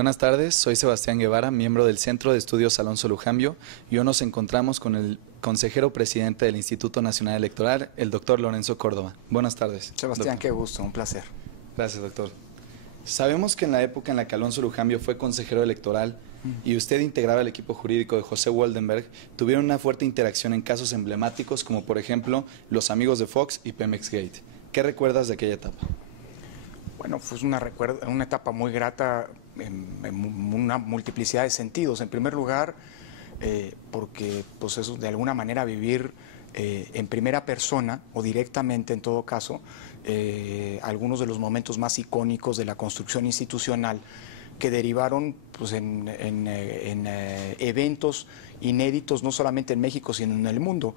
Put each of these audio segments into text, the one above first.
Buenas tardes, soy Sebastián Guevara, miembro del Centro de Estudios Alonso Lujambio, y hoy nos encontramos con el consejero presidente del Instituto Nacional Electoral, el doctor Lorenzo Córdoba. Buenas tardes. Sebastián, doctor. Qué gusto, un placer. Gracias, doctor. Sabemos que en la época en la que Alonso Lujambio fue consejero electoral y usted integraba el equipo jurídico de José Woldenberg, tuvieron una fuerte interacción en casos emblemáticos como por ejemplo los amigos de Fox y Pemex Gate. ¿Qué recuerdas de aquella etapa? Bueno, fue una etapa muy grata en una multiplicidad de sentidos. En primer lugar, porque pues eso de alguna manera vivir en primera persona o directamente en todo caso algunos de los momentos más icónicos de la construcción institucional que derivaron pues, en eventos inéditos no solamente en México sino en el mundo.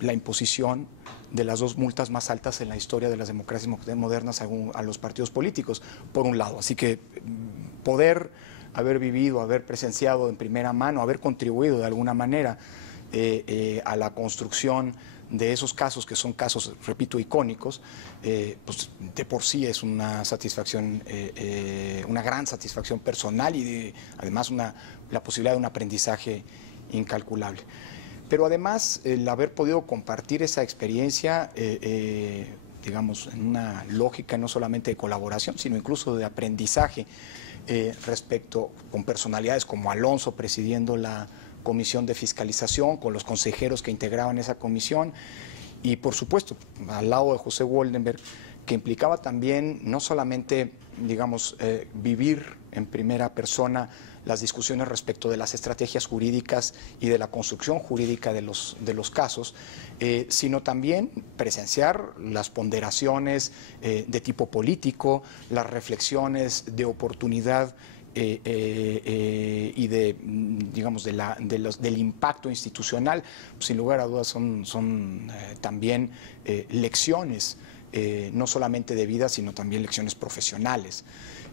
La imposición de las dos multas más altas en la historia de las democracias modernas a los partidos políticos, por un lado. Así que poder haber vivido, haber presenciado en primera mano, haber contribuido de alguna manera a la construcción de esos casos, que son casos, repito, icónicos, pues de por sí es una satisfacción, una gran satisfacción personal y además la posibilidad de un aprendizaje incalculable. Pero además, el haber podido compartir esa experiencia, digamos, en una lógica no solamente de colaboración, sino incluso de aprendizaje respecto con personalidades como Alonso presidiendo la comisión de fiscalización, con los consejeros que integraban esa comisión y, por supuesto, al lado de José Woldenberg, que implicaba también no solamente, digamos, vivir en primera persona las discusiones respecto de las estrategias jurídicas y de la construcción jurídica de los casos, sino también presenciar las ponderaciones de tipo político, las reflexiones de oportunidad y de, digamos, del impacto institucional. Sin lugar a dudas son también lecciones, no solamente de vida, sino también lecciones profesionales.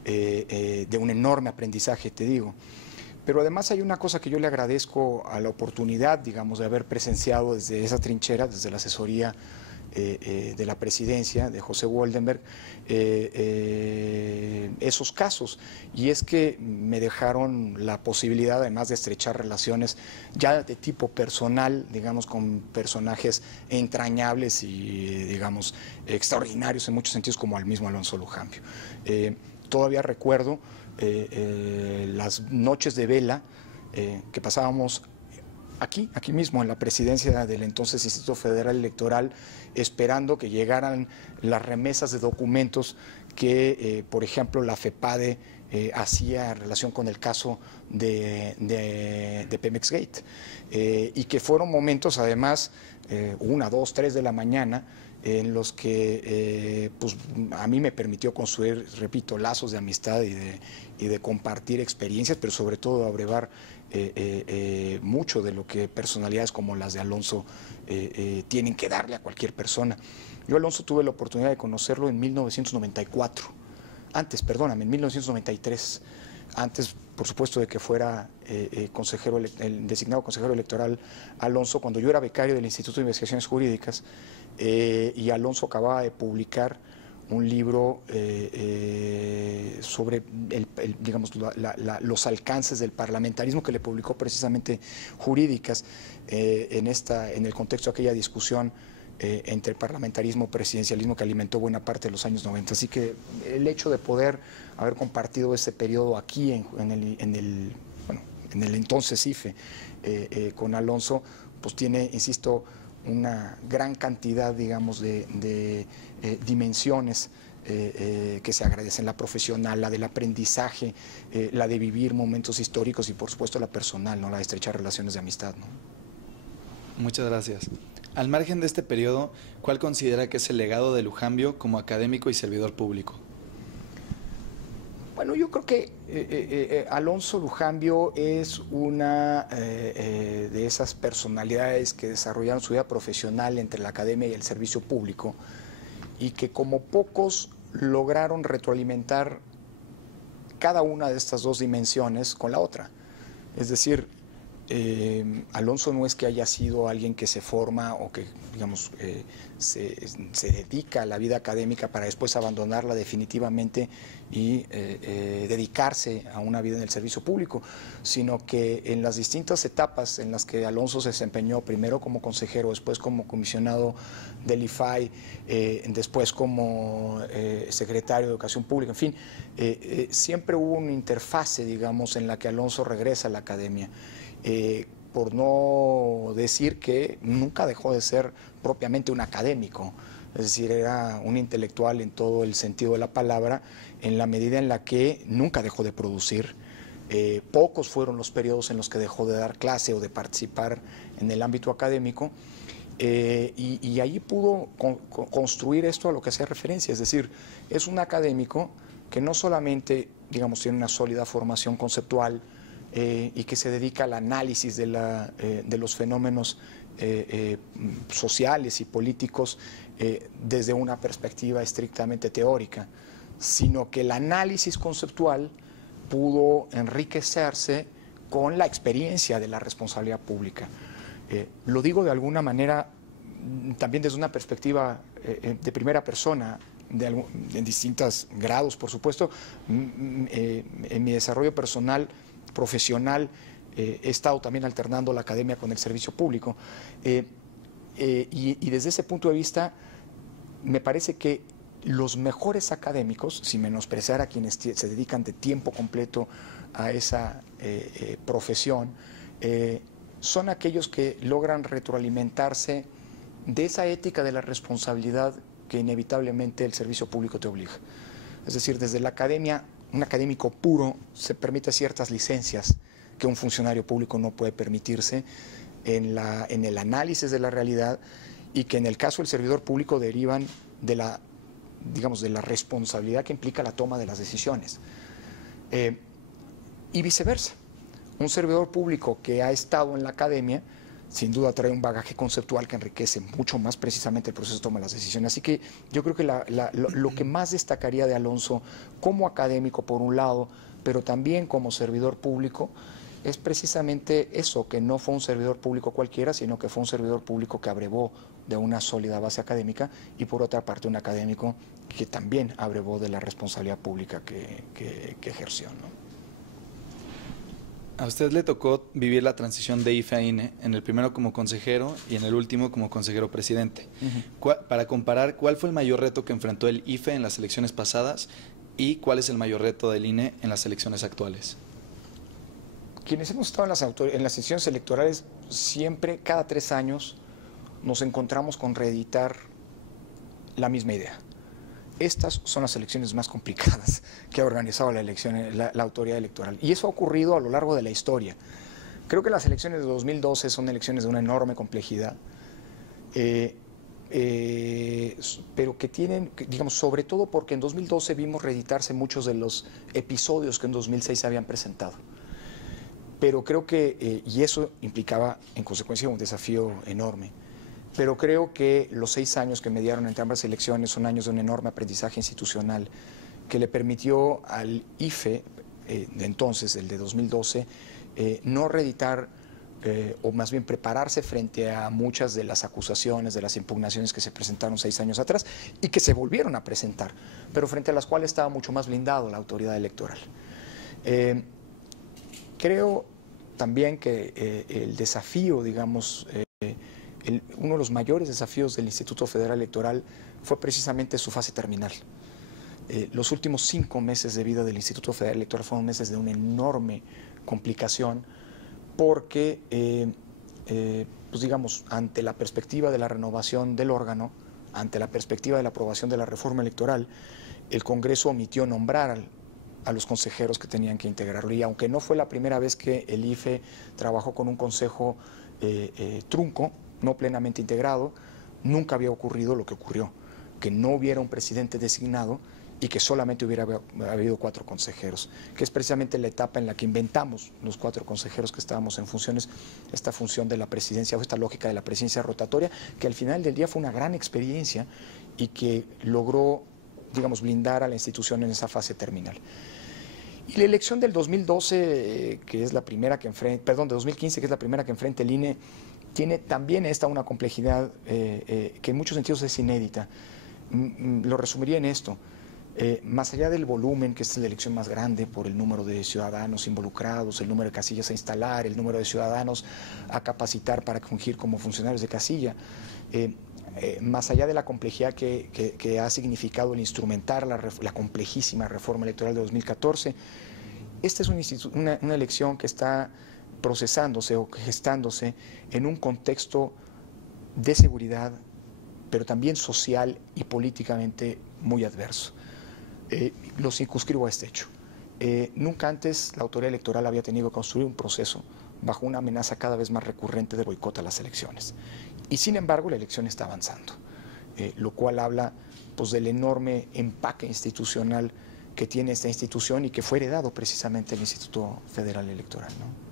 De un enorme aprendizaje, te digo. Pero además hay una cosa que yo le agradezco a la oportunidad, digamos, de haber presenciado desde esa trinchera, desde la asesoría de la presidencia de José Woldenberg, esos casos. Y es que me dejaron la posibilidad, además de estrechar relaciones ya de tipo personal, digamos, con personajes entrañables y, digamos, extraordinarios en muchos sentidos, como al mismo Alonso Lujambio. Todavía recuerdo las noches de vela que pasábamos aquí mismo en la presidencia del entonces Instituto Federal Electoral, esperando que llegaran las remesas de documentos que, por ejemplo, la FEPADE hacía en relación con el caso de Pemex Gate. Y que fueron momentos, además, 1, 2, 3 de la mañana, en los que pues, a mí me permitió construir, repito, lazos de amistad y de compartir experiencias, pero sobre todo de abrevar mucho de lo que personalidades como las de Alonso tienen que darle a cualquier persona. Yo a Alonso tuve la oportunidad de conocerlo en 1994, en 1993, antes, por supuesto, de que fuera el designado consejero electoral Alonso, cuando yo era becario del Instituto de Investigaciones Jurídicas, y Alonso acababa de publicar un libro sobre digamos, los alcances del parlamentarismo, que le publicó precisamente Jurídicas en el contexto de aquella discusión entre el parlamentarismo, presidencialismo, que alimentó buena parte de los años 90. Así que el hecho de poder haber compartido ese periodo aquí en el entonces IFE con Alonso, pues tiene, insisto, una gran cantidad, digamos, de dimensiones que se agradecen: la profesional, la del aprendizaje, la de vivir momentos históricos y, por supuesto, la personal, ¿no? La de estrechar relaciones de amistad, ¿no? Muchas gracias. Al margen de este periodo, ¿cuál considera que es el legado de Lujambio como académico y servidor público? Bueno, yo creo que Alonso Lujambio es una de esas personalidades que desarrollaron su vida profesional entre la academia y el servicio público y que, como pocos, lograron retroalimentar cada una de estas dos dimensiones con la otra. Es decir, Alonso no es que haya sido alguien que se forma o que, digamos, se dedica a la vida académica para después abandonarla definitivamente y dedicarse a una vida en el servicio público, sino que en las distintas etapas en las que Alonso se desempeñó, primero como consejero, después como comisionado del IFAI, después como secretario de Educación Pública, en fin, siempre hubo una interfase, digamos, en la que Alonso regresa a la academia. Por no decir que nunca dejó de ser propiamente un académico, es decir, era un intelectual en todo el sentido de la palabra, en la medida en la que nunca dejó de producir. Pocos fueron los periodos en los que dejó de dar clase o de participar en el ámbito académico, y ahí pudo construir esto a lo que hacía referencia, es decir, es un académico que no solamente, digamos, tiene una sólida formación conceptual y que se dedica al análisis de los fenómenos sociales y políticos desde una perspectiva estrictamente teórica, sino que el análisis conceptual pudo enriquecerse con la experiencia de la responsabilidad pública. Lo digo de alguna manera también desde una perspectiva de primera persona, en distintos grados, por supuesto. En mi desarrollo personal, profesional, he estado también alternando la academia con el servicio público, y desde ese punto de vista me parece que los mejores académicos, sin menospreciar a quienes se dedican de tiempo completo a esa profesión, son aquellos que logran retroalimentarse de esa ética de la responsabilidad que inevitablemente el servicio público te obliga. Es decir, desde la academia, un académico puro se permite ciertas licencias que un funcionario público no puede permitirse en el análisis de la realidad, y que en el caso del servidor público derivan de la, digamos, de la responsabilidad que implica la toma de las decisiones. Y viceversa, un servidor público que ha estado en la academia sin duda trae un bagaje conceptual que enriquece mucho más precisamente el proceso de toma de las decisiones. Así que yo creo que lo que más destacaría de Alonso como académico por un lado, pero también como servidor público, es precisamente eso, que no fue un servidor público cualquiera, sino que fue un servidor público que abrevó de una sólida base académica, y por otra parte un académico que también abrevó de la responsabilidad pública que ejerció, ¿no? A usted le tocó vivir la transición de IFE a INE, en el primero como consejero y en el último como consejero presidente. Para comparar, ¿cuál fue el mayor reto que enfrentó el IFE en las elecciones pasadas y cuál es el mayor reto del INE en las elecciones actuales? Quienes hemos estado en las sesiones electorales, siempre, cada 3 años, nos encontramos con reeditar la misma idea. Estas son las elecciones más complicadas que ha organizado la autoridad electoral. Y eso ha ocurrido a lo largo de la historia. Creo que las elecciones de 2012 son elecciones de una enorme complejidad, pero que tienen, digamos, sobre todo porque en 2012 vimos reeditarse muchos de los episodios que en 2006 se habían presentado. Pero creo que, y eso implicaba en consecuencia un desafío enorme, pero creo que los 6 años que mediaron entre ambas elecciones son años de un enorme aprendizaje institucional que le permitió al IFE, de entonces, el de 2012, no reeditar, o más bien prepararse frente a muchas de las acusaciones, de las impugnaciones que se presentaron 6 años atrás y que se volvieron a presentar, pero frente a las cuales estaba mucho más blindado la autoridad electoral. Creo también que el desafío, digamos, uno de los mayores desafíos del Instituto Federal Electoral fue precisamente su fase terminal. Los últimos 5 meses de vida del Instituto Federal Electoral fueron meses de una enorme complicación porque, pues digamos, ante la perspectiva de la renovación del órgano, ante la perspectiva de la aprobación de la reforma electoral, el Congreso omitió nombrar a los consejeros que tenían que integrarlo. Y aunque no fue la primera vez que el IFE trabajó con un consejo trunco, no plenamente integrado, nunca había ocurrido lo que ocurrió, que no hubiera un presidente designado y que solamente hubiera habido 4 consejeros, que es precisamente la etapa en la que inventamos los 4 consejeros que estábamos en funciones, esta función de la presidencia o esta lógica de la presidencia rotatoria, que al final del día fue una gran experiencia y que logró, digamos, blindar a la institución en esa fase terminal. Y la elección del 2012, que es la primera que enfrenta, perdón, de 2015, que es la primera que enfrenta el INE, tiene también una complejidad que en muchos sentidos es inédita. Lo resumiría en esto. Más allá del volumen, que es la elección más grande por el número de ciudadanos involucrados, el número de casillas a instalar, el número de ciudadanos a capacitar para fungir como funcionarios de casilla, más allá de la complejidad que ha significado el instrumentar la complejísima reforma electoral de 2014, esta es una elección que está procesándose o gestándose en un contexto de seguridad, pero también social y políticamente muy adverso. Lo circunscribo a este hecho. Nunca antes la autoridad electoral había tenido que construir un proceso bajo una amenaza cada vez más recurrente de boicot a las elecciones. Y sin embargo la elección está avanzando, lo cual habla pues, del enorme empaque institucional que tiene esta institución y que fue heredado precisamente del Instituto Federal Electoral, ¿no?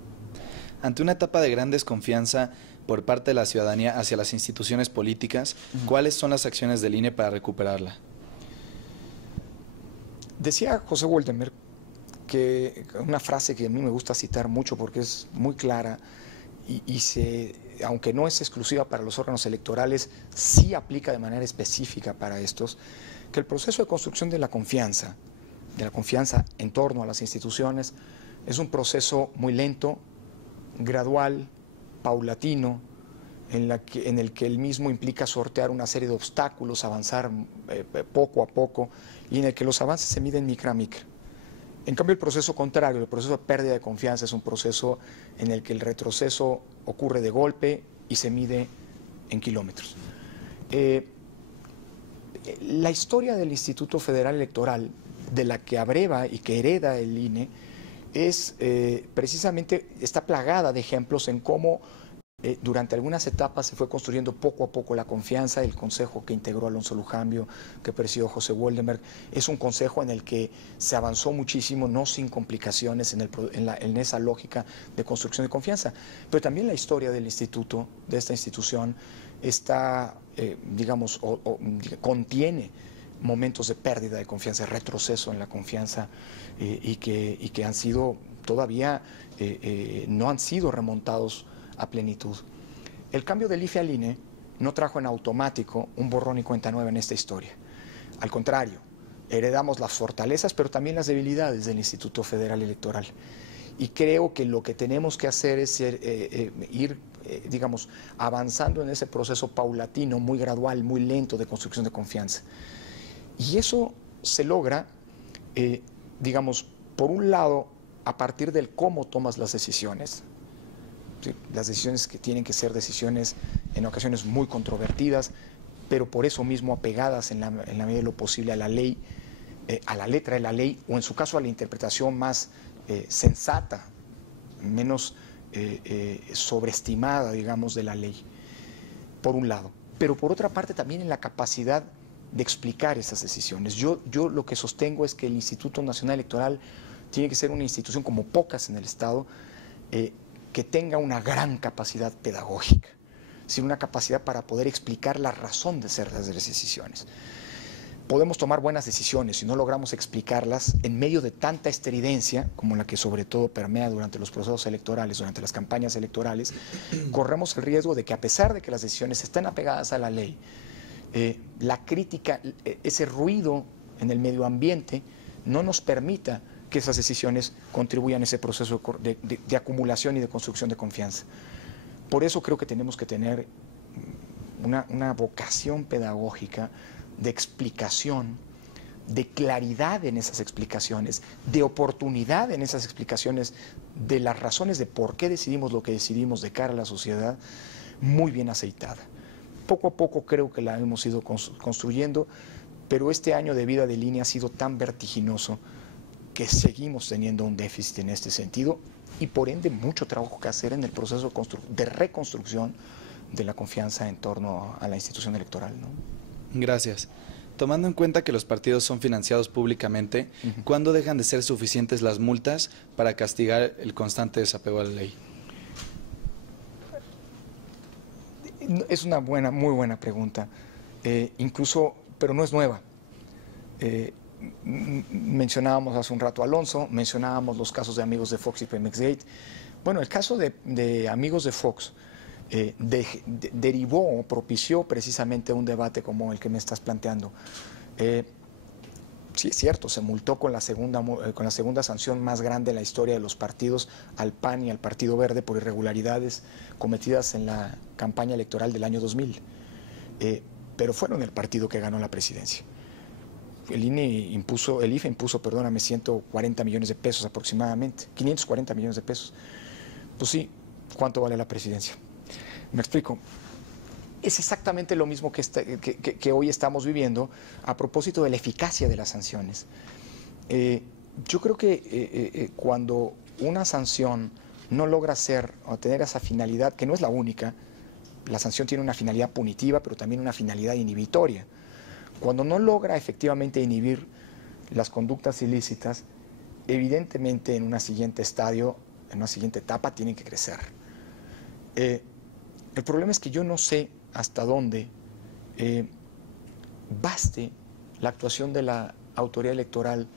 Ante una etapa de gran desconfianza por parte de la ciudadanía hacia las instituciones políticas, ¿cuáles son las acciones del INE para recuperarla? Decía José Woldenberg que una frase que a mí me gusta citar mucho porque es muy clara aunque no es exclusiva para los órganos electorales, sí aplica de manera específica para estos, que el proceso de construcción de la confianza en torno a las instituciones, es un proceso muy lento, gradual, paulatino, en el que el mismo implica sortear una serie de obstáculos, avanzar poco a poco, y en el que los avances se miden micra a micra. En cambio, el proceso contrario, el proceso de pérdida de confianza, es un proceso en el que el retroceso ocurre de golpe y se mide en kilómetros. La historia del Instituto Federal Electoral, de la que abreva y que hereda el INE, precisamente está plagada de ejemplos en cómo durante algunas etapas se fue construyendo poco a poco la confianza. El consejo que integró Alonso Lujambio, que presidió José Woldenberg, es un consejo en el que se avanzó muchísimo, no sin complicaciones en esa lógica de construcción de confianza. Pero también la historia del instituto, de esta institución, está, contiene momentos de pérdida de confianza, de retroceso en la confianza, y que han sido todavía, no han sido remontados a plenitud. El cambio del IFE al INE no trajo en automático un borrón y cuenta nueva en esta historia. Al contrario, heredamos las fortalezas, pero también las debilidades del Instituto Federal Electoral. Y creo que lo que tenemos que hacer es ir avanzando en ese proceso paulatino, muy gradual, muy lento de construcción de confianza. Y eso se logra, por un lado, a partir del cómo tomas las decisiones. Las decisiones que tienen que ser decisiones en ocasiones muy controvertidas, pero por eso mismo apegadas en la medida de lo posible a la ley, a la letra de la ley, o en su caso a la interpretación más sensata, menos sobreestimada, de la ley, por un lado. Pero por otra parte también en la capacidad de explicar esas decisiones. Yo lo que sostengo es que el Instituto Nacional Electoral tiene que ser una institución como pocas en el Estado, que tenga una gran capacidad pedagógica, sino una capacidad para poder explicar la razón de ser las decisiones. Podemos tomar buenas decisiones si no logramos explicarlas en medio de tanta estridencia como la que sobre todo permea durante los procesos electorales, durante las campañas electorales. Corremos el riesgo de que, a pesar de que las decisiones estén apegadas a la ley, la crítica, ese ruido en el medio ambiente no nos permita que esas decisiones contribuyan a ese proceso de acumulación y de construcción de confianza. Por eso creo que tenemos que tener una vocación pedagógica de explicación, de claridad en esas explicaciones, de oportunidad en esas explicaciones, de las razones de por qué decidimos lo que decidimos de cara a la sociedad, muy bien aceitada. Poco a poco creo que la hemos ido construyendo, pero este año de vida del INE ha sido tan vertiginoso que seguimos teniendo un déficit en este sentido y por ende mucho trabajo que hacer en el proceso de reconstrucción de la confianza en torno a la institución electoral, ¿no? Gracias. Tomando en cuenta que los partidos son financiados públicamente, ¿cuándo dejan de ser suficientes las multas para castigar el constante desapego a la ley? Es una muy buena pregunta, pero no es nueva. Mencionábamos hace un rato a Alonso, mencionábamos los casos de Amigos de Fox y Pemexgate. Bueno, el caso de Amigos de Fox derivó o propició precisamente un debate como el que me estás planteando. Sí, es cierto, se multó con la segunda sanción más grande en la historia de los partidos al PAN y al Partido Verde por irregularidades cometidas en la campaña electoral del año 2000. Pero fueron el partido que ganó la presidencia. El IFE impuso, perdóname, 140 millones de pesos aproximadamente, 540 millones de pesos. Pues sí, ¿cuánto vale la presidencia? Me explico. Es exactamente lo mismo que hoy estamos viviendo a propósito de la eficacia de las sanciones. Yo creo que cuando una sanción no logra ser o tener esa finalidad, que no es la única, la sanción tiene una finalidad punitiva, pero también una finalidad inhibitoria. Cuando no logra efectivamente inhibir las conductas ilícitas, evidentemente en una siguiente estadio, en una siguiente etapa, tienen que crecer. El problema es que yo no sé hasta dónde baste la actuación de la autoridad electoral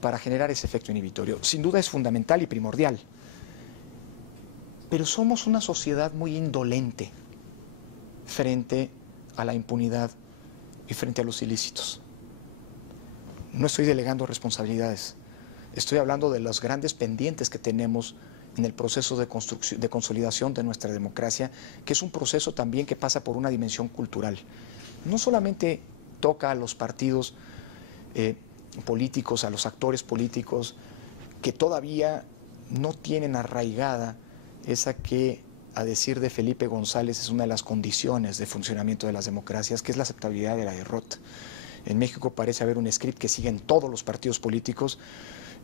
para generar ese efecto inhibitorio. Sin duda es fundamental y primordial, pero somos una sociedad muy indolente frente a la impunidad y frente a los ilícitos. No estoy delegando responsabilidades, estoy hablando de los grandes pendientes que tenemos en el proceso de construcción, de consolidación de nuestra democracia, que es un proceso también que pasa por una dimensión cultural. No solamente toca a los partidos políticos, a los actores políticos, que todavía no tienen arraigada esa que, a decir de Felipe González, es una de las condiciones de funcionamiento de las democracias, que es la aceptabilidad de la derrota. En México parece haber un script que siguen todos los partidos políticos,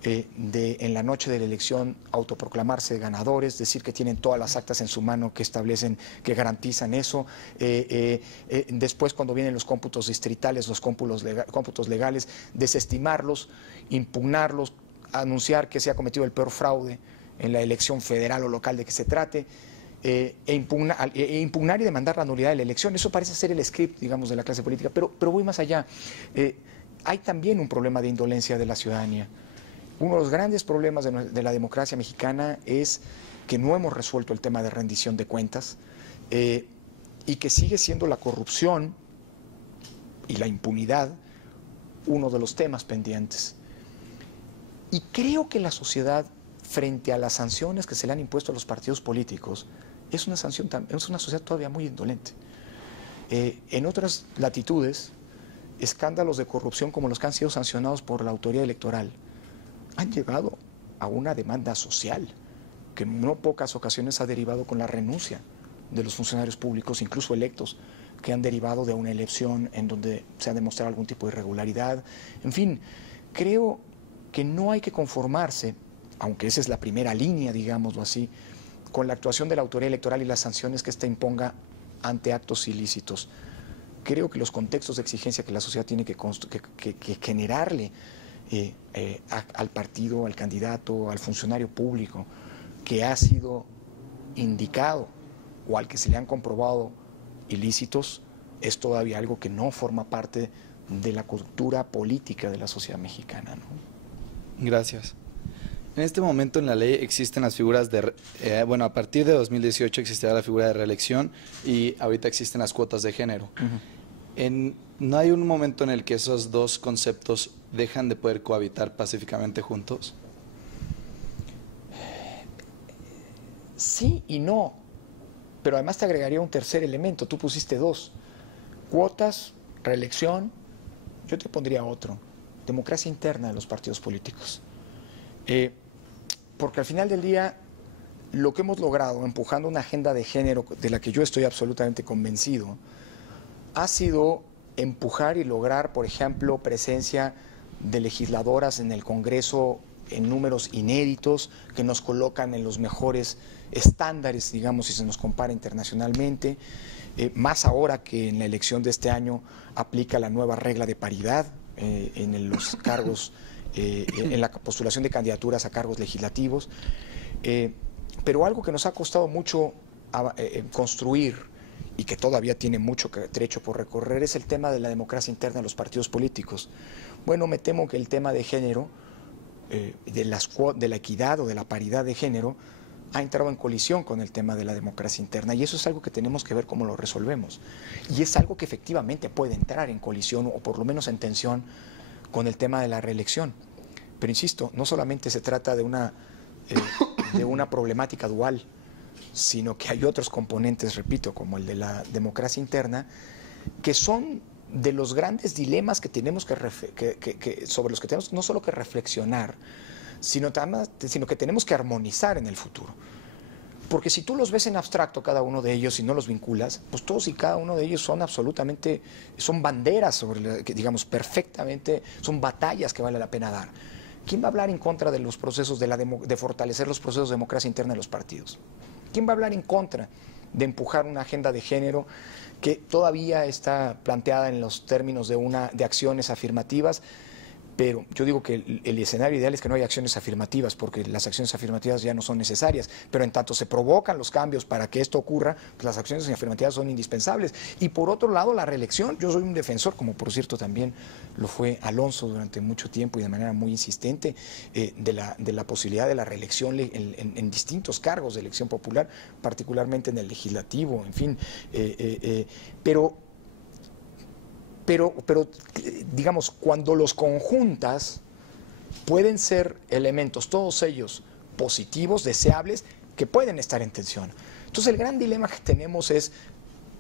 en la noche de la elección autoproclamarse ganadores, decir que tienen todas las actas en su mano que establecen, que garantizan eso. Después, cuando vienen los cómputos distritales, los cómputos legales, desestimarlos, impugnarlos, anunciar que se ha cometido el peor fraude en la elección federal o local de que se trate, impugnar y demandar la nulidad de la elección. Eso parece ser el script, digamos, de la clase política, pero voy más allá. Hay también un problema de indolencia de la ciudadanía. Uno de los grandes problemas de la democracia mexicana es que no hemos resuelto el tema de rendición de cuentas y que sigue siendo la corrupción y la impunidad uno de los temas pendientes. Y creo que la sociedad, frente a las sanciones que se le han impuesto a los partidos políticos, es una sociedad todavía muy indolente. En otras latitudes, escándalos de corrupción como los que han sido sancionados por la autoridad electoral han llevado a una demanda social que en no pocas ocasiones ha derivado con la renuncia de los funcionarios públicos, incluso electos, que han derivado de una elección en donde se ha demostrado algún tipo de irregularidad. En fin, creo que no hay que conformarse, aunque esa es la primera línea, digámoslo así, con la actuación de la autoridad electoral y las sanciones que ésta imponga ante actos ilícitos. Creo que los contextos de exigencia que la sociedad tiene que generarle al partido, al candidato, al funcionario público que ha sido indicado o al que se le han comprobado ilícitos, es todavía algo que no forma parte de la cultura política de la sociedad mexicana, ¿no? Gracias. En este momento en la ley existen las figuras de, a partir de 2018 existirá la figura de reelección y ahorita existen las cuotas de género. ¿No hay un momento en el que esos dos conceptos dejan de poder cohabitar pacíficamente juntos? Sí y no, pero además te agregaría un tercer elemento. Tú pusiste dos: cuotas, reelección. Yo te pondría otro: democracia interna de los partidos políticos. Porque al final del día, lo que hemos logrado empujando una agenda de género de la que yo estoy absolutamente convencido, ha sido empujar y lograr, por ejemplo, presencia de legisladoras en el Congreso en números inéditos que nos colocan en los mejores estándares, digamos, si se nos compara internacionalmente, más ahora que en la elección de este año aplica la nueva regla de paridad en los cargos, en la postulación de candidaturas a cargos legislativos, pero algo que nos ha costado mucho construir y que todavía tiene mucho trecho por recorrer es el tema de la democracia interna de los partidos políticos. Bueno, me temo que el tema de género, de la equidad o de la paridad de género, ha entrado en colisión con el tema de la democracia interna, y eso es algo que tenemos que ver cómo lo resolvemos. Y es algo que efectivamente puede entrar en colisión o por lo menos en tensión con el tema de la reelección. Pero insisto, no solamente se trata de una problemática dual, sino que hay otros componentes, repito, como el de la democracia interna, que son de los grandes dilemas que tenemos sobre los que tenemos no solo que reflexionar, sino que tenemos que armonizar en el futuro. Porque si tú los ves en abstracto cada uno de ellos y no los vinculas, pues todos y cada uno de ellos son absolutamente, son banderas sobre, digamos, perfectamente, son batallas que vale la pena dar. ¿Quién va a hablar en contra de los procesos, de fortalecer los procesos de democracia interna de los partidos? ¿Quién va a hablar en contra de empujar una agenda de género que todavía está planteada en los términos de acciones afirmativas? Pero yo digo que el escenario ideal es que no haya acciones afirmativas, porque las acciones afirmativas ya no son necesarias, pero en tanto se provocan los cambios para que esto ocurra, pues las acciones afirmativas son indispensables. Y por otro lado, la reelección, yo soy un defensor, como por cierto también lo fue Alonso durante mucho tiempo y de manera muy insistente, de la posibilidad de la reelección en distintos cargos de elección popular, particularmente en el legislativo, en fin, pero digamos, cuando los conjuntas, pueden ser elementos, todos ellos positivos, deseables, que pueden estar en tensión. Entonces, el gran dilema que tenemos es,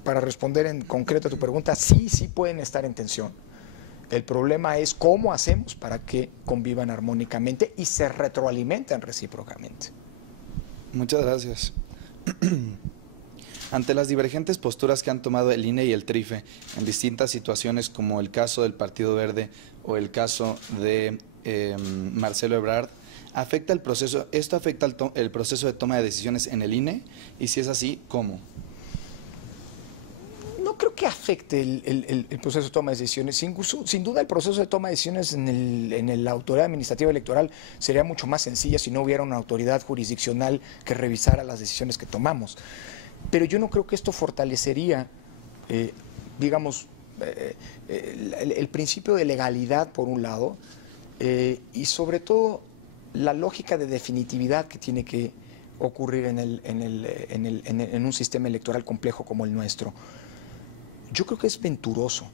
para responder en concreto a tu pregunta, sí pueden estar en tensión. El problema es cómo hacemos para que convivan armónicamente y se retroalimenten recíprocamente. Muchas gracias. Ante las divergentes posturas que han tomado el INE y el TRIFE en distintas situaciones, como el caso del Partido Verde o el caso de Marcelo Ebrard, ¿esto afecta el proceso de toma de decisiones en el INE? Y si es así, ¿cómo? No creo que afecte el proceso de toma de decisiones. Sin duda, el proceso de toma de decisiones en la autoridad administrativa electoral sería mucho más sencilla si no hubiera una autoridad jurisdiccional que revisara las decisiones que tomamos. Pero yo no creo que esto fortalecería, digamos, el principio de legalidad, por un lado, y sobre todo la lógica de definitividad que tiene que ocurrir en un sistema electoral complejo como el nuestro. Yo creo que es venturoso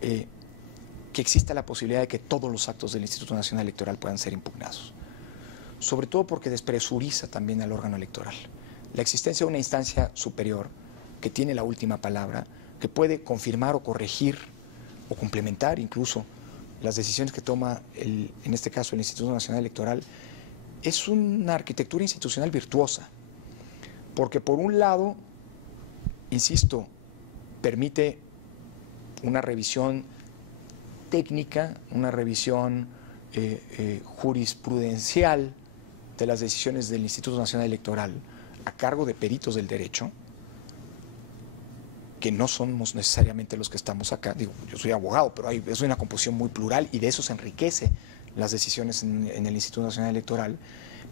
que exista la posibilidad de que todos los actos del Instituto Nacional Electoral puedan ser impugnados, sobre todo porque despresuriza también al órgano electoral. La existencia de una instancia superior que tiene la última palabra, que puede confirmar o corregir o complementar incluso las decisiones que toma, en este caso, el Instituto Nacional Electoral, es una arquitectura institucional virtuosa. Porque por un lado, insisto, permite una revisión técnica, una revisión jurisprudencial de las decisiones del Instituto Nacional Electoral, a cargo de peritos del derecho, que no somos necesariamente los que estamos acá. Digo, yo soy abogado, pero es una composición muy plural y de eso se enriquece las decisiones en el Instituto Nacional Electoral.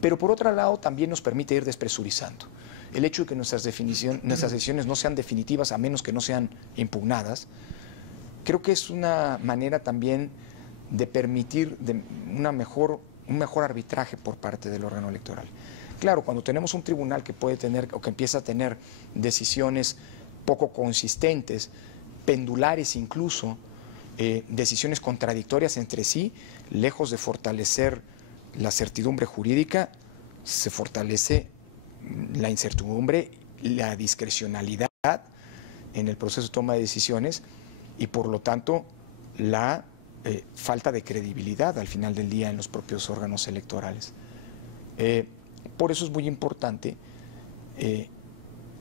Pero por otro lado también nos permite ir despresurizando. El hecho de que nuestras decisiones no sean definitivas a menos que no sean impugnadas, creo que es una manera también de permitir un mejor arbitraje por parte del órgano electoral. Claro, cuando tenemos un tribunal que puede tener o que empieza a tener decisiones poco consistentes, pendulares incluso, decisiones contradictorias entre sí, lejos de fortalecer la certidumbre jurídica, se fortalece la incertidumbre, la discrecionalidad en el proceso de toma de decisiones y por lo tanto la falta de credibilidad al final del día en los propios órganos electorales. Por eso es muy importante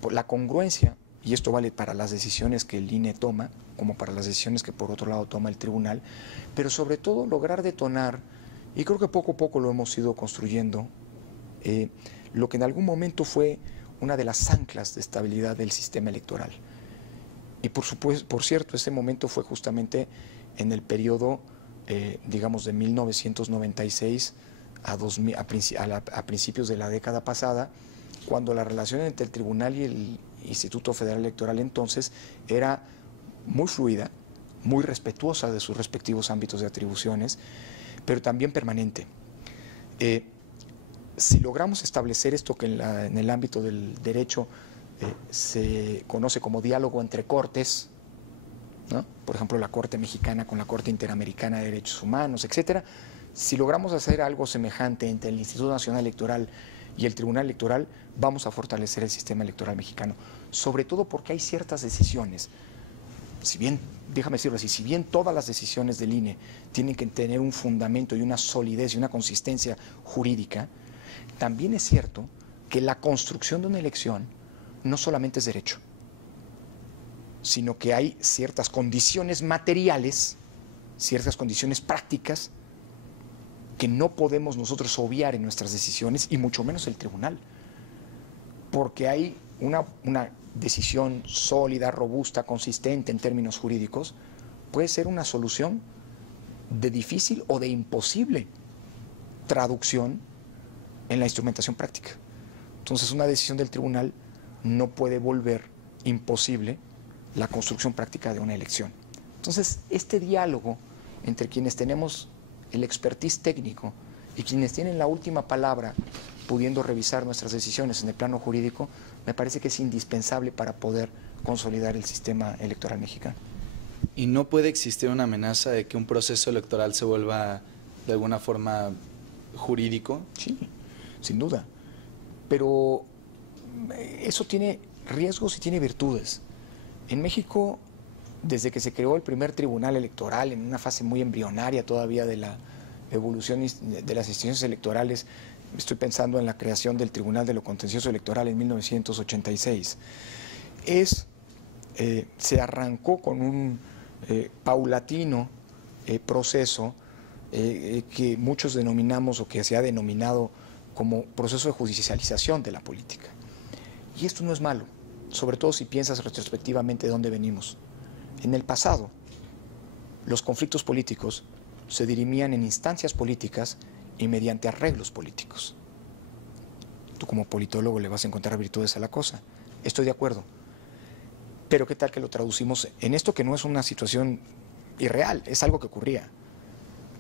la congruencia, y esto vale para las decisiones que el INE toma, como para las decisiones que por otro lado toma el tribunal, pero sobre todo lograr detonar, y creo que poco a poco lo hemos ido construyendo, lo que en algún momento fue una de las anclas de estabilidad del sistema electoral. Y por cierto, ese momento fue justamente en el periodo, digamos, de 1996 a principios de la década pasada, cuando la relación entre el tribunal y el Instituto Federal Electoral entonces era muy fluida, muy respetuosa de sus respectivos ámbitos de atribuciones, pero también permanente. Si logramos establecer esto que en el ámbito del derecho se conoce como diálogo entre cortes, ¿no? Por ejemplo, la Corte Mexicana con la Corte Interamericana de Derechos Humanos, etcétera. Si logramos hacer algo semejante entre el Instituto Nacional Electoral y el Tribunal Electoral, vamos a fortalecer el sistema electoral mexicano, sobre todo porque hay ciertas decisiones, si bien, déjame decirlo así, si bien todas las decisiones del INE tienen que tener un fundamento y una solidez y una consistencia jurídica, también es cierto que la construcción de una elección no solamente es derecho, sino que hay ciertas condiciones materiales, ciertas condiciones prácticas que no podemos nosotros obviar en nuestras decisiones, y mucho menos el tribunal, porque hay una decisión sólida, robusta, consistente en términos jurídicos, puede ser una solución de difícil o de imposible traducción en la instrumentación práctica. Entonces, una decisión del tribunal no puede volver imposible la construcción práctica de una elección. Entonces, este diálogo entre quienes tenemos el expertise técnico y quienes tienen la última palabra pudiendo revisar nuestras decisiones en el plano jurídico, me parece que es indispensable para poder consolidar el sistema electoral mexicano. ¿Y no puede existir una amenaza de que un proceso electoral se vuelva de alguna forma jurídico? Sí, sin duda. Pero eso tiene riesgos y tiene virtudes. En México, desde que se creó el primer tribunal electoral, en una fase muy embrionaria todavía de la evolución de las instituciones electorales, estoy pensando en la creación del Tribunal de lo Contencioso Electoral en 1986, se arrancó con un paulatino proceso que muchos denominamos o que se ha denominado como proceso de judicialización de la política. Y esto no es malo, sobre todo si piensas retrospectivamente de dónde venimos. En el pasado, los conflictos políticos se dirimían en instancias políticas y mediante arreglos políticos. Tú como politólogo le vas a encontrar virtudes a la cosa, estoy de acuerdo. Pero ¿qué tal que lo traducimos en esto que no es una situación irreal, es algo que ocurría?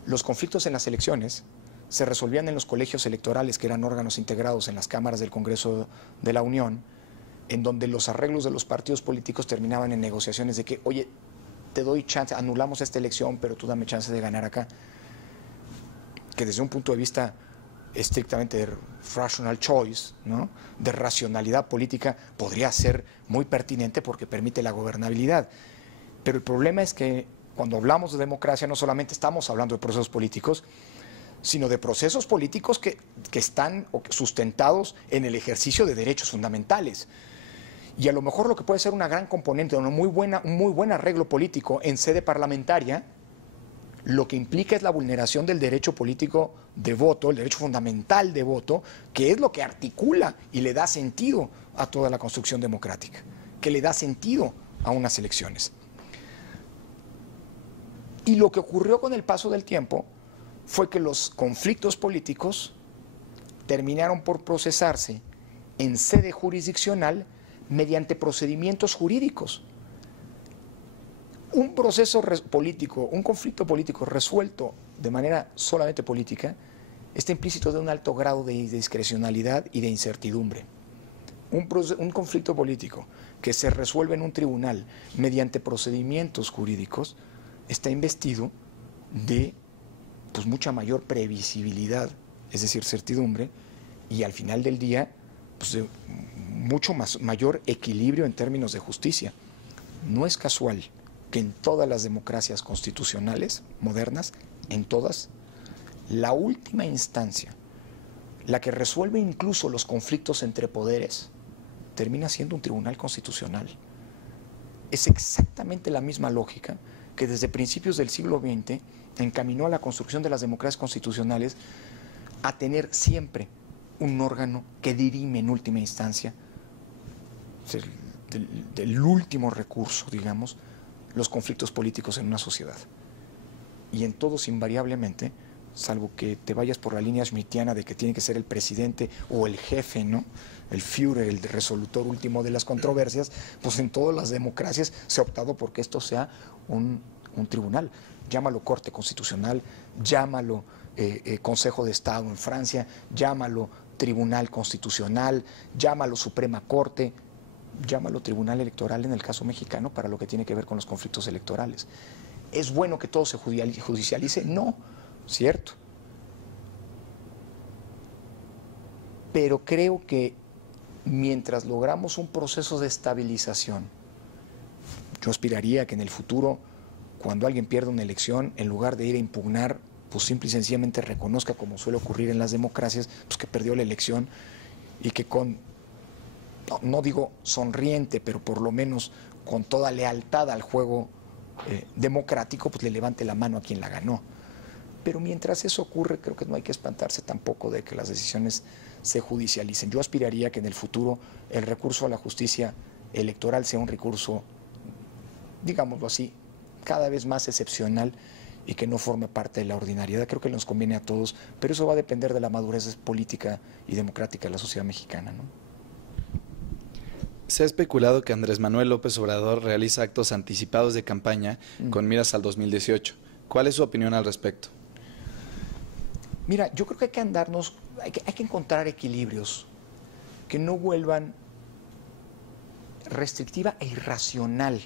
Los conflictos en las elecciones se resolvían en los colegios electorales, que eran órganos integrados en las cámaras del Congreso de la Unión, en donde los arreglos de los partidos políticos terminaban en negociaciones de que, oye, te doy chance, anulamos esta elección, pero tú dame chance de ganar acá. Que desde un punto de vista estrictamente de rational choice, ¿no?, de racionalidad política, podría ser muy pertinente porque permite la gobernabilidad. Pero el problema es que cuando hablamos de democracia no solamente estamos hablando de procesos políticos, sino de procesos políticos que están sustentados en el ejercicio de derechos fundamentales. Y a lo mejor lo que puede ser una gran componente de un muy buen arreglo político en sede parlamentaria, lo que implica es la vulneración del derecho político de voto, el derecho fundamental de voto, que es lo que articula y le da sentido a toda la construcción democrática, que le da sentido a unas elecciones. Y lo que ocurrió con el paso del tiempo fue que los conflictos políticos terminaron por procesarse en sede jurisdiccional mediante procedimientos jurídicos. Un proceso político, un conflicto político resuelto de manera solamente política, está implícito de un alto grado de discrecionalidad y de incertidumbre. Un conflicto político que se resuelve en un tribunal mediante procedimientos jurídicos está investido de mucha mayor previsibilidad, es decir, certidumbre, y al final del día de mucho mayor equilibrio en términos de justicia. No es casual que en todas las democracias constitucionales modernas, en todas, la última instancia, la que resuelve incluso los conflictos entre poderes, termina siendo un tribunal constitucional. Es exactamente la misma lógica que desde principios del siglo XX encaminó a la construcción de las democracias constitucionales a tener siempre un órgano que dirime en última instancia, del último recurso, digamos, los conflictos políticos en una sociedad. Y en todos invariablemente, salvo que te vayas por la línea schmittiana de que tiene que ser el presidente o el jefe, ¿no?, el Führer, el resolutor último de las controversias, pues en todas las democracias se ha optado porque esto sea un tribunal. Llámalo Corte Constitucional, llámalo Consejo de Estado en Francia, llámalo Tribunal Constitucional, llámalo Suprema Corte, llámalo tribunal electoral en el caso mexicano para lo que tiene que ver con los conflictos electorales. ¿Es bueno que todo se judicialice? No, cierto. Pero creo que mientras logramos un proceso de estabilización, yo aspiraría que en el futuro, cuando alguien pierda una elección, en lugar de ir a impugnar, pues simple y sencillamente reconozca, como suele ocurrir en las democracias, pues que perdió la elección y que con, no digo sonriente, pero por lo menos con toda lealtad al juego democrático, pues le levante la mano a quien la ganó. Pero mientras eso ocurre, creo que no hay que espantarse tampoco de que las decisiones se judicialicen. Yo aspiraría que en el futuro el recurso a la justicia electoral sea un recurso, digámoslo así, cada vez más excepcional y que no forme parte de la ordinariedad. Creo que nos conviene a todos, pero eso va a depender de la madurez política y democrática de la sociedad mexicana, ¿no? Se ha especulado que Andrés Manuel López Obrador realiza actos anticipados de campaña con miras al 2018. ¿Cuál es su opinión al respecto? Mira, yo creo que hay que andarnos, hay que encontrar equilibrios que no vuelvan restrictiva e irracional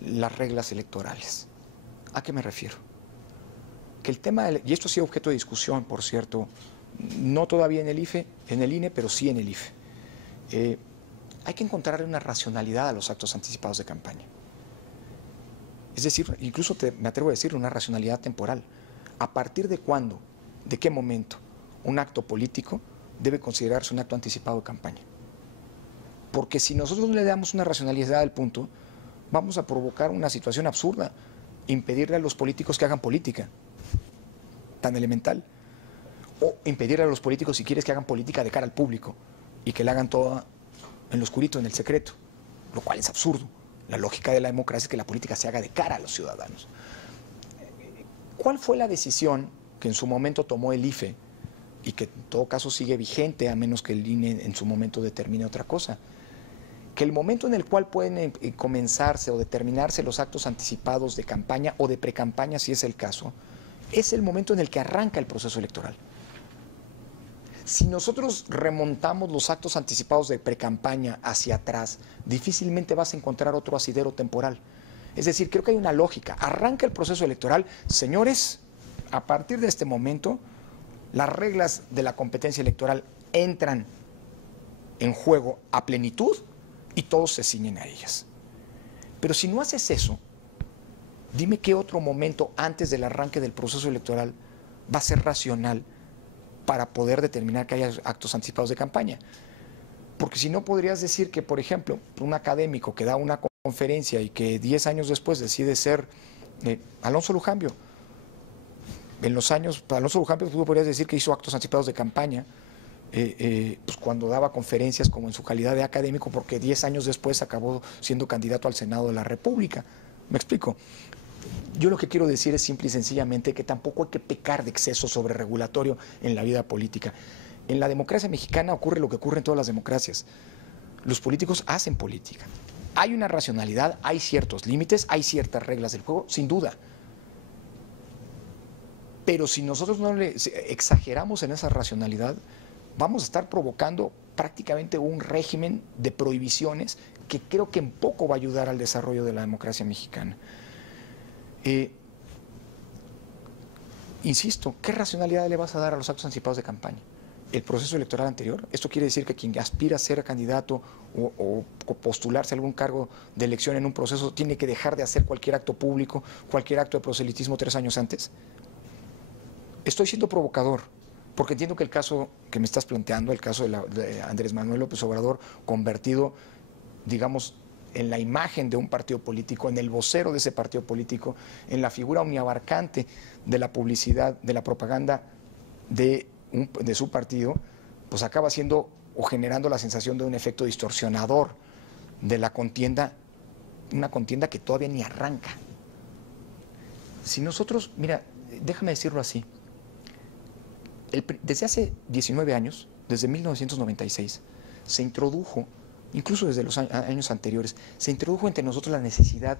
las reglas electorales. ¿A qué me refiero? Que el tema, y esto ha sido objeto de discusión, por cierto, no todavía en el IFE, en el INE, pero sí en el IFE. Hay que encontrarle una racionalidad a los actos anticipados de campaña. Es decir, incluso me atrevo a decir una racionalidad temporal. ¿A partir de cuándo, de qué momento, un acto político debe considerarse un acto anticipado de campaña? Porque si nosotros no le damos una racionalidad al punto, vamos a provocar una situación absurda, impedirle a los políticos que hagan política, tan elemental, o impedirle a los políticos, si quieres, que hagan política de cara al público y que la hagan toda en lo oscurito, en el secreto, lo cual es absurdo. La lógica de la democracia es que la política se haga de cara a los ciudadanos. ¿Cuál fue la decisión que en su momento tomó el IFE y que en todo caso sigue vigente, a menos que el INE en su momento determine otra cosa? Que el momento en el cual pueden comenzarse o determinarse los actos anticipados de campaña o de precampaña, si es el caso, es el momento en el que arranca el proceso electoral. Si nosotros remontamos los actos anticipados de precampaña hacia atrás, difícilmente vas a encontrar otro asidero temporal. Es decir, creo que hay una lógica. Arranca el proceso electoral. Señores, a partir de este momento, las reglas de la competencia electoral entran en juego a plenitud y todos se ciñen a ellas. Pero si no haces eso, dime qué otro momento antes del arranque del proceso electoral va a ser racional para poder determinar que haya actos anticipados de campaña. Porque si no, podrías decir que, por ejemplo, un académico que da una conferencia y que 10 años después decide ser Alonso Lujambio. En los años, Alonso Lujambio, tú podrías decir que hizo actos anticipados de campaña pues cuando daba conferencias como en su calidad de académico, porque 10 años después acabó siendo candidato al Senado de la República. ¿Me explico? Yo lo que quiero decir es simple y sencillamente que tampoco hay que pecar de exceso sobreregulatorio en la vida política. En la democracia mexicana ocurre lo que ocurre en todas las democracias. Los políticos hacen política. Hay una racionalidad, hay ciertos límites, hay ciertas reglas del juego, sin duda. Pero si nosotros no le exageramos en esa racionalidad, vamos a estar provocando prácticamente un régimen de prohibiciones que creo que en poco va a ayudar al desarrollo de la democracia mexicana. Insisto, ¿qué racionalidad le vas a dar a los actos anticipados de campaña? ¿El proceso electoral anterior? Esto quiere decir que quien aspira a ser candidato o postularse a algún cargo de elección en un proceso tiene que dejar de hacer cualquier acto público, cualquier acto de proselitismo 3 años antes. Estoy siendo provocador, porque entiendo que el caso que me estás planteando, el caso de Andrés Manuel López Obrador, convertido, digamos, en la imagen de un partido político, en el vocero de ese partido político, en la figura omniabarcante de la publicidad, de la propaganda de su partido, pues acaba siendo o generando la sensación de un efecto distorsionador de la contienda, una contienda que todavía ni arranca. Si nosotros, mira, déjame decirlo así, desde hace 19 años, desde 1996, se introdujo, incluso desde los años anteriores, se introdujo entre nosotros la necesidad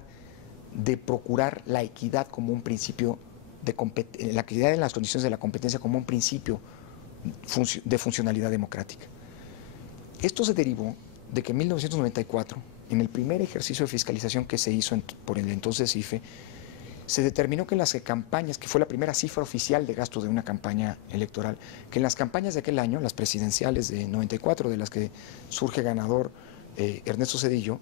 de procurar la equidad como un principio, la equidad en las condiciones de la competencia como un principio de funcionalidad democrática. Esto se derivó de que en 1994, en el primer ejercicio de fiscalización que se hizo por el entonces IFE, se determinó que en las campañas, que fue la primera cifra oficial de gasto de una campaña electoral, que en las campañas de aquel año, las presidenciales de 94, de las que surge ganador Ernesto Zedillo,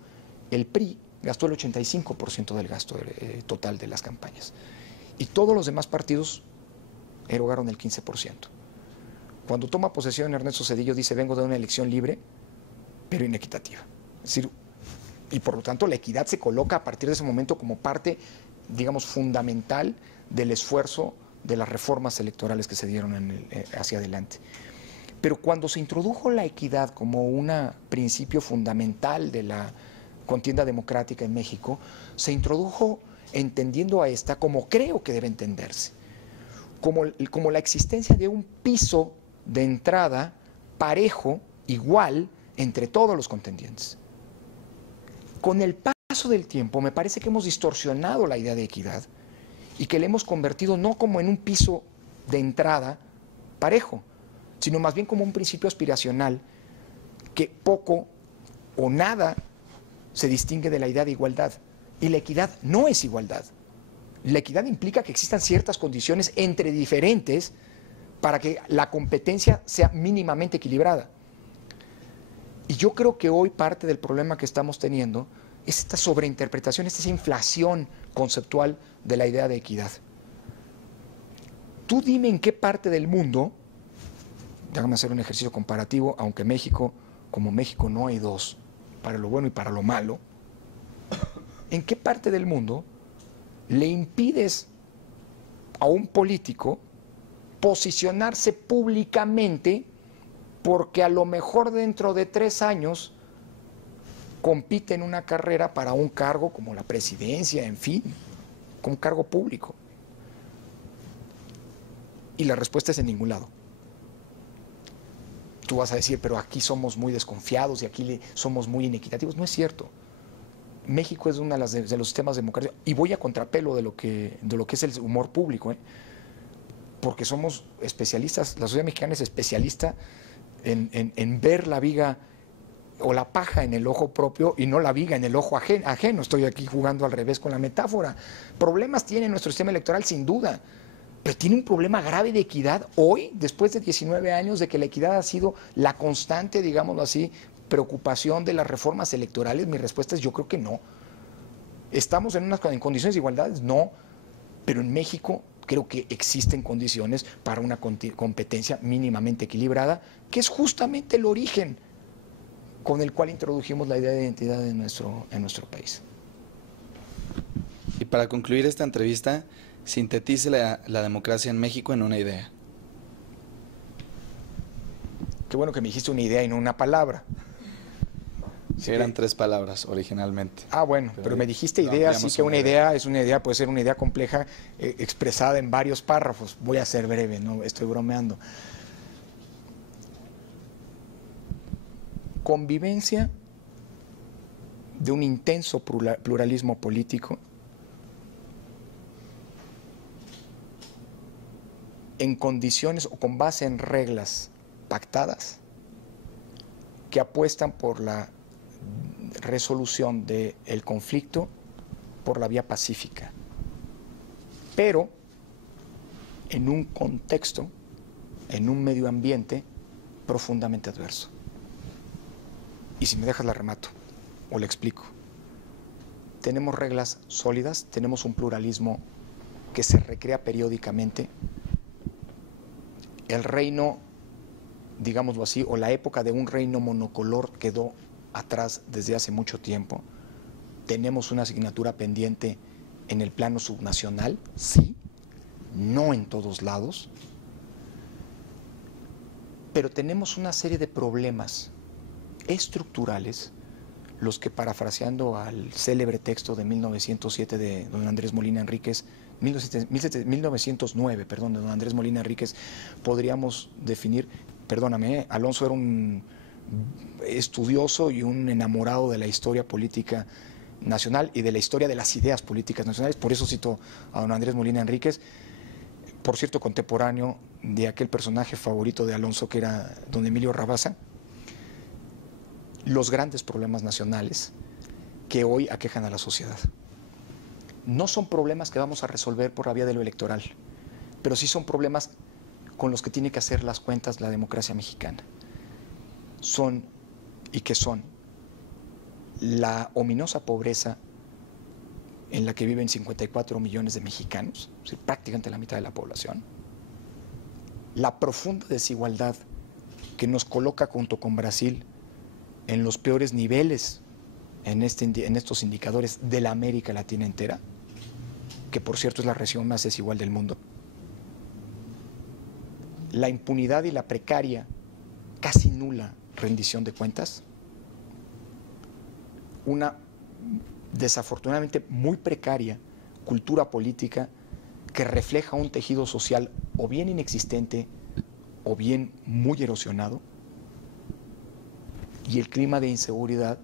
el PRI gastó el 85% del gasto total de las campañas. Y todos los demás partidos erogaron el 15%. Cuando toma posesión Ernesto Zedillo dice, vengo de una elección libre, pero inequitativa. Es decir, y por lo tanto la equidad se coloca a partir de ese momento como parte, digamos, fundamental del esfuerzo de las reformas electorales que se dieron hacia adelante. Pero cuando se introdujo la equidad como un principio fundamental de la contienda democrática en México, se introdujo entendiendo a esta como creo que debe entenderse, como la existencia de un piso de entrada parejo, igual, entre todos los contendientes. Con el paso del tiempo me parece que hemos distorsionado la idea de equidad y que le hemos convertido no como en un piso de entrada parejo, sino más bien como un principio aspiracional que poco o nada se distingue de la idea de igualdad. Y la equidad no es igualdad. La equidad implica que existan ciertas condiciones entre diferentes para que la competencia sea mínimamente equilibrada. Y yo creo que hoy parte del problema que estamos teniendo es esta sobreinterpretación, esta inflación conceptual de la idea de equidad. Tú dime en qué parte del mundo, déjame hacer un ejercicio comparativo, aunque México, como México no hay dos, para lo bueno y para lo malo, ¿en qué parte del mundo le impides a un político posicionarse públicamente porque a lo mejor dentro de 3 años compite en una carrera para un cargo como la presidencia, en fin, como un cargo público? Y la respuesta es en ningún lado. Tú vas a decir, pero aquí somos muy desconfiados y aquí somos muy inequitativos. No es cierto. México es uno de los sistemas democráticos, y voy a contrapelo de lo que es el humor público, porque somos especialistas, la sociedad mexicana es especialista en ver la viga o la paja en el ojo propio y no la viga en el ojo ajeno. Estoy aquí jugando al revés con la metáfora. Problemas tiene nuestro sistema electoral, sin duda, pero tiene un problema grave de equidad hoy, después de 19 años de que la equidad ha sido la constante, digámoslo así, preocupación de las reformas electorales. Mi respuesta es yo creo que no. ¿Estamos en condiciones de igualdad? No, pero en México creo que existen condiciones para una competencia mínimamente equilibrada, que es justamente el origen con el cual introdujimos la idea de identidad en nuestro país. Y para concluir esta entrevista, sintetice la democracia en México en una idea. Qué bueno que me dijiste una idea y no una palabra. Sí, eran 3 palabras originalmente. Ah, bueno, pero me dijiste idea, así que una idea es una idea, puede ser una idea compleja expresada en varios párrafos. Voy a ser breve, no estoy bromeando. Convivencia de un intenso pluralismo político en condiciones o con base en reglas pactadas que apuestan por la resolución del conflicto por la vía pacífica, pero en un contexto, en un medio ambiente profundamente adverso. Y si me dejas la remato o le explico. Tenemos reglas sólidas, tenemos un pluralismo que se recrea periódicamente. El reino, digámoslo así, o la época de un reino monocolor quedó atrás desde hace mucho tiempo. Tenemos una asignatura pendiente en el plano subnacional, sí, no en todos lados, pero tenemos una serie de problemas estructurales, los que, parafraseando al célebre texto de 1907 de don Andrés Molina Enríquez, 1909, perdón, de don Andrés Molina Enríquez, podríamos definir, perdóname, Alonso era un estudioso y un enamorado de la historia política nacional y de la historia de las ideas políticas nacionales, por eso cito a don Andrés Molina Enríquez, por cierto contemporáneo de aquel personaje favorito de Alonso que era don Emilio Rabasa. los grandes problemas nacionales que hoy aquejan a la sociedad. No son problemas que vamos a resolver por la vía de lo electoral, pero sí son problemas con los que tiene que hacer las cuentas la democracia mexicana. Son la ominosa pobreza en la que viven 54 millones de mexicanos, es decir, prácticamente la mitad de la población, la profunda desigualdad que nos coloca junto con Brasil en los peores niveles en estos indicadores de la América Latina entera, que por cierto es la región más desigual del mundo, la impunidad y la precaria, casi nula rendición de cuentas, una desafortunadamente muy precaria cultura política que refleja un tejido social o bien inexistente o bien muy erosionado, y el clima de inseguridad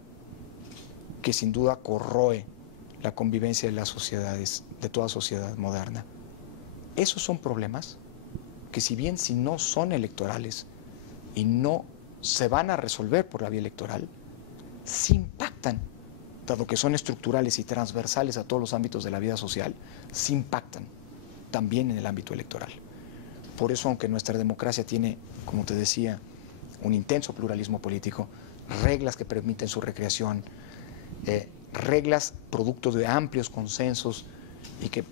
que sin duda corroe la convivencia de las sociedades, de toda sociedad moderna. Esos son problemas que, si no son electorales y no se van a resolver por la vía electoral, sí impactan, dado que son estructurales y transversales a todos los ámbitos de la vida social, sí impactan también en el ámbito electoral. Por eso, aunque nuestra democracia tiene, como te decía, un intenso pluralismo político, reglas que permiten su recreación, reglas producto de amplios consensos y que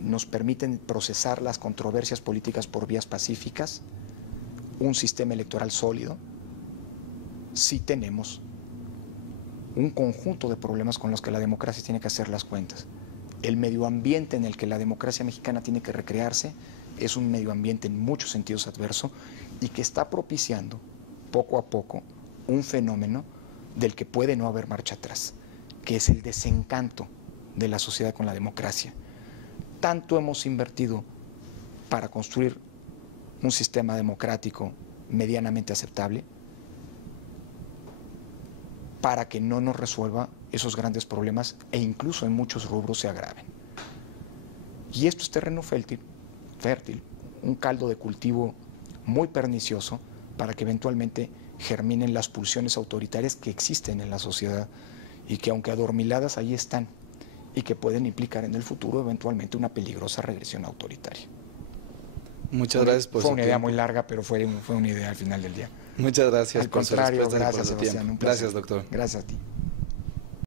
nos permiten procesar las controversias políticas por vías pacíficas, un sistema electoral sólido, sí tenemos un conjunto de problemas con los que la democracia tiene que hacer las cuentas. El medio ambiente en el que la democracia mexicana tiene que recrearse es un medio ambiente en muchos sentidos adverso y que está propiciando poco a poco un fenómeno del que puede no haber marcha atrás, que es el desencanto de la sociedad con la democracia. Tanto hemos invertido para construir un sistema democrático medianamente aceptable para que no nos resuelva esos grandes problemas e incluso en muchos rubros se agraven. Y esto es terreno fértil, un caldo de cultivo muy pernicioso para que eventualmente germinen las pulsiones autoritarias que existen en la sociedad y que, aunque adormiladas, ahí están y que pueden implicar en el futuro eventualmente una peligrosa regresión autoritaria. Muchas gracias por su tiempo. Fue una idea muy larga, pero fue una idea al final del día. Muchas gracias por su respuesta. Gracias, Sebastián. Gracias, doctor. Gracias a ti.